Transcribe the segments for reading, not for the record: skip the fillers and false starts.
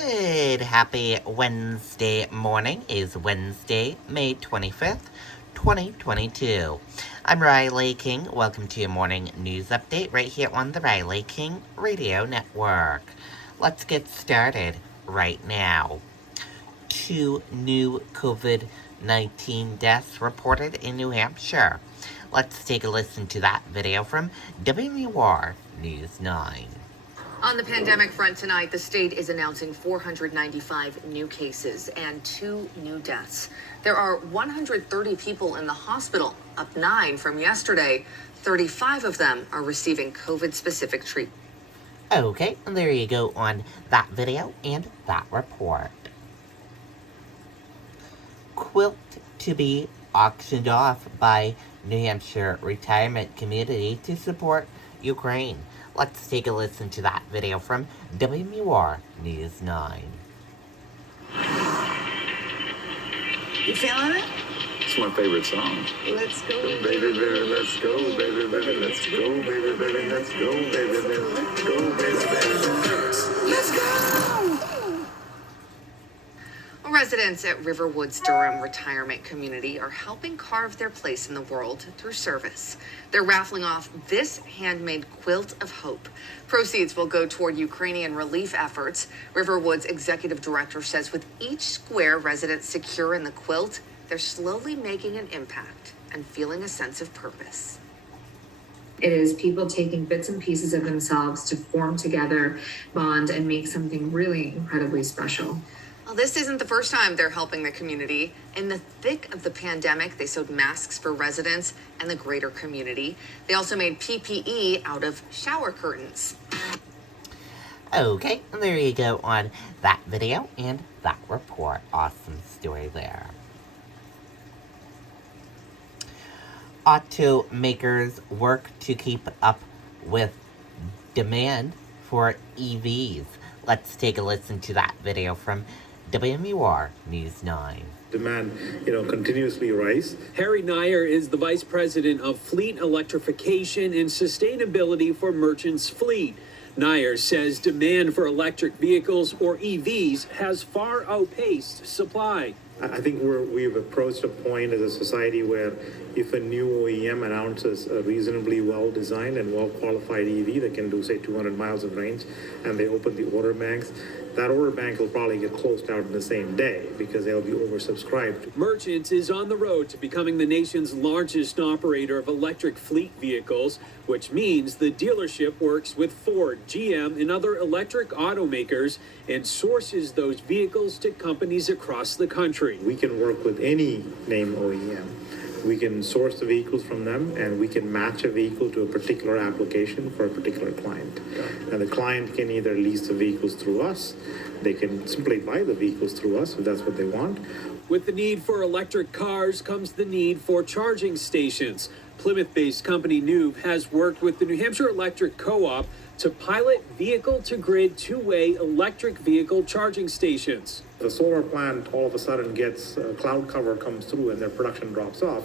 Good, happy Wednesday morning. Is Wednesday, May 25th, 2022. I'm Riley King. Welcome to your morning news update right here on the Riley King Radio Network. Let's get started right now. 2 new COVID-19 deaths reported in New Hampshire. Let's take a listen to that video from WMUR News 9. On the pandemic front tonight, the state is announcing 495 new cases and 2 new deaths. There are 130 people in the hospital, up 9 from yesterday. 35 of them are receiving COVID-specific treatment. Okay, and there you go on that video and that report. Quilt to be auctioned off by New Hampshire retirement community to support Ukraine. Let's take a listen to that video from WMUR News 9. You feeling it? It's my favorite song. Let's go, baby, baby, let's go, baby, baby, let's go, baby, baby, let's go, baby, baby, let's go, baby, baby. Let's go! Residents at Riverwoods Durham Retirement Community are helping carve their place in the world through service. They're raffling off this handmade quilt of hope. Proceeds will go toward Ukrainian relief efforts. Riverwoods executive director says with each square residents secure in the quilt, they're slowly making an impact and feeling a sense of purpose. It is people taking bits and pieces of themselves to form together, bond, and make something really incredibly special. Well, this isn't the first time they're helping the community. In the thick of the pandemic, they sewed masks for residents and the greater community. They also made PPE out of shower curtains. Okay, and there you go on that video and that report. Awesome story there. Automakers work to keep up with demand for EVs. Let's take a listen to that video from WMUR News 9. Demand, continuously rise. Harry Nyer is the Vice President of Fleet Electrification and Sustainability for Merchants Fleet. Nyer says demand for electric vehicles, or EVs, has far outpaced supply. I think we've approached a point as a society where if a new OEM announces a reasonably well-designed and well-qualified EV that can do, say, 200 miles of range, and they open the order banks, that order bank will probably get closed out in the same day because they'll be oversubscribed. Merchants is on the road to becoming the nation's largest operator of electric fleet vehicles, which means the dealership works with Ford, GM, and other electric automakers and sources those vehicles to companies across the country. We can work with any name OEM. We can source the vehicles from them, and we can match a vehicle to a particular application for a particular client. And the client can either lease the vehicles through us, they can simply buy the vehicles through us if that's what they want. With the need for electric cars comes the need for charging stations. Plymouth-based company Nuve has worked with the New Hampshire Electric Co-op to pilot vehicle-to-grid two-way electric vehicle charging stations. The solar plant all of a sudden gets cloud cover comes through and their production drops off.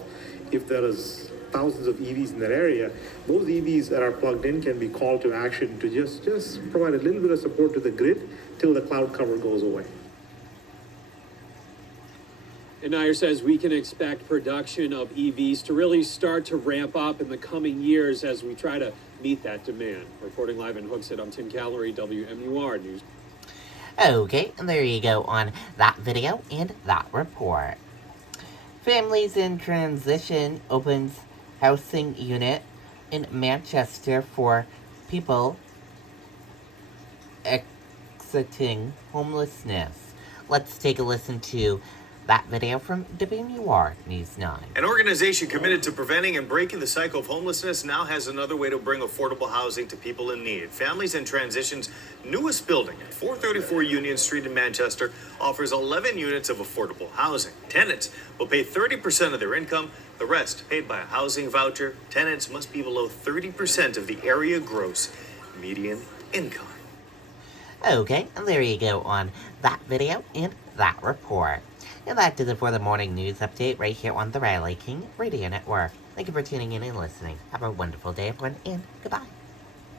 If there is thousands of EVs in that area, those EVs that are plugged in can be called to action to just provide a little bit of support to the grid till the cloud cover goes away. And Nyer says we can expect production of EVs to really start to ramp up in the coming years as we try to meet that demand. Reporting live in Hooksett, I'm Tim Callery, WMUR News. Okay, and there you go on that video and that report. Families in Transition opens housing unit in Manchester for people exiting homelessness. Let's take a listen to that video from WMUR News 9. An organization committed to preventing and breaking the cycle of homelessness now has another way to bring affordable housing to people in need. Families in Transition's newest building at 434 Union Street in Manchester offers 11 units of affordable housing. Tenants will pay 30% of their income, the rest paid by a housing voucher. Tenants must be below 30% of the area gross median income. Okay, and there you go on that video and that report. And that does it for the morning news update right here on the Riley King Radio Network. Thank you for tuning in and listening. Have a wonderful day, everyone, and goodbye.